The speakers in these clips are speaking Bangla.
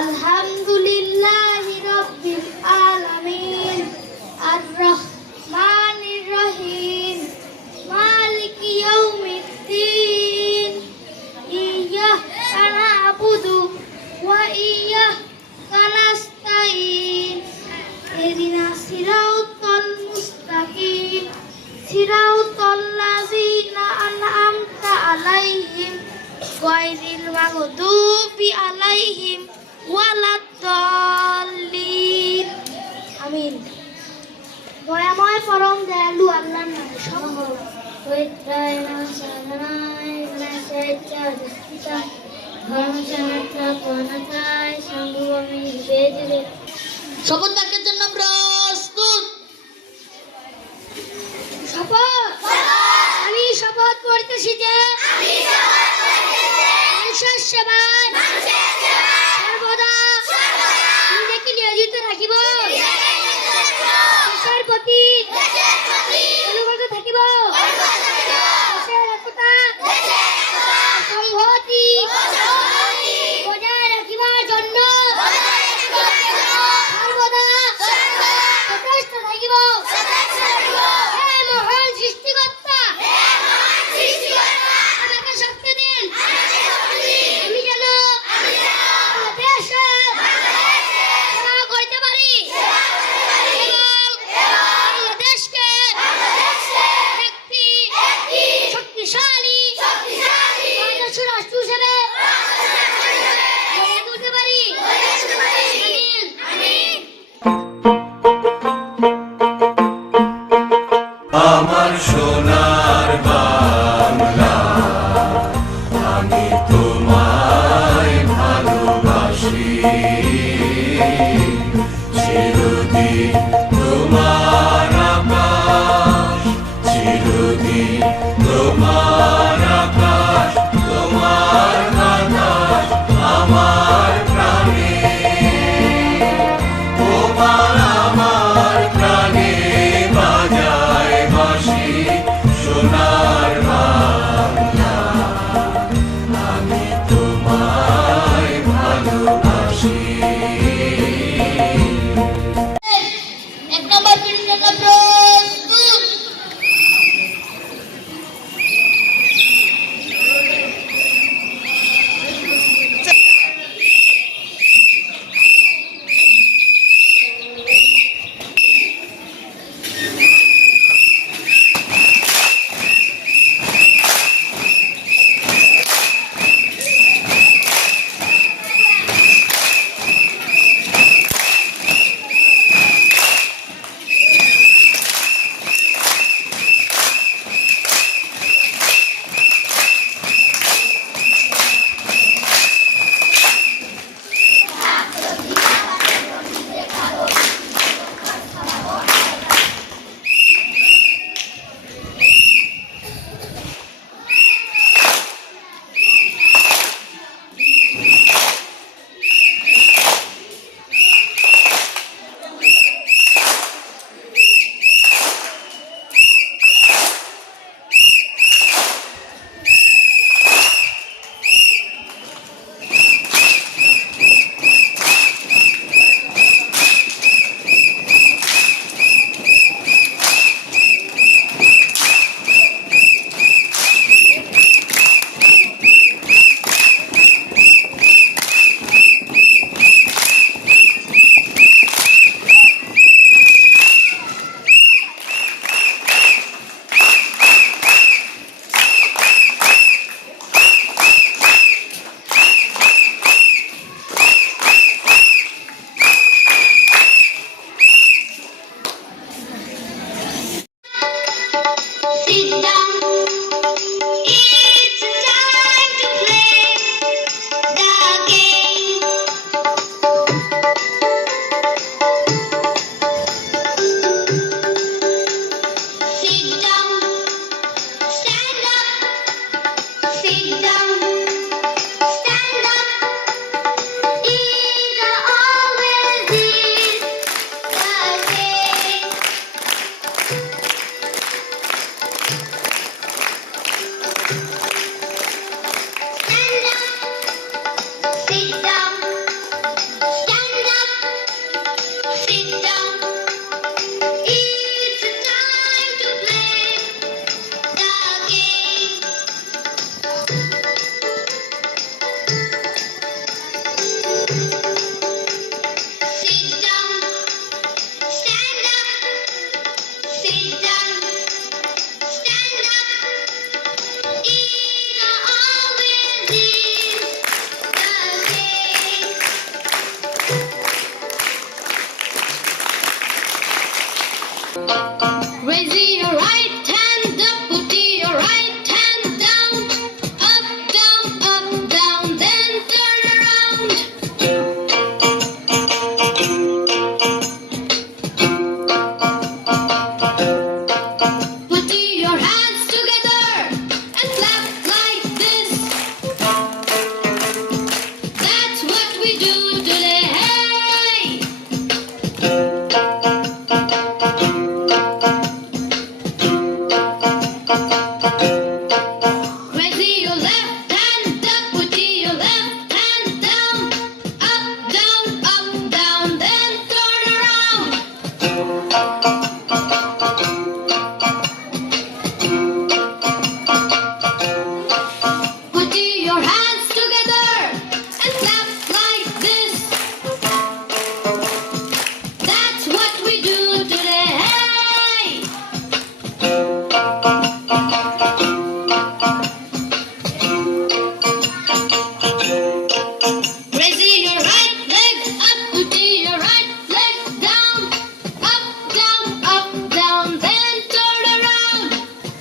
আলহামদুলিল্লাহি রাব্বিল আলামিন আর রহমানির রহিম মালিকি ইয়াউমিদ্দিন ইয়্যাকা না'বুদু ওয়া ইয়্যাকা নাস্তাঈন ইহদিনাস সিরাতাল মুস্তাকিম সিরাতাল লাযিনা আন'আমতা আলাইহিম গায়রিল মাগদুবি আলাইহিম ওয়ালাদ-দাল্লিন। আমিন। দয়াময় পরম দয়ালু আল্লাহর নামে সকল পবিত্রায় নমঃ শপথ বাক্যের জন্য প্রস্তুত। শপথ। আমি শপথ করতেছি যে মানুষের সেবায় সর্বদা নিজেকে নিয়োজিত রাখিব, দেশের প্রতি অনুগত থাকিব, দেশের একতা সংহতি বজায় রাখিবার জন্য সর্বদা সচেষ্ট থাকিব। হে মহান সৃষ্টিকর্তা, আমাকে শক্তি দিন, আমি যেন দেশের সেবা করতে পারি এবং এই দেশকে একটি শক্তিশালী আদর্শ রাষ্ট্র হিসেবে গড়ে তুলতে পারি। আমিন। আমার সোনার বাংলা, আমি তোমায় ভালোবাসি, চিরদিন তোমার আকাশ, চিরদিন তোমার আকাশ, তোমার বাতাস আমার প্রাণে, তোমার আমার প্রাণে বাজায় বাঁশি, সোনার বাংলা, আমি তোমায় ভালোবাসি।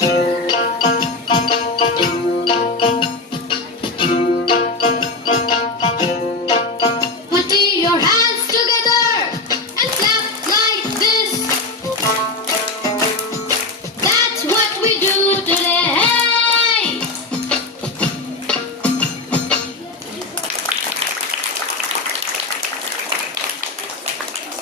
চিরদিন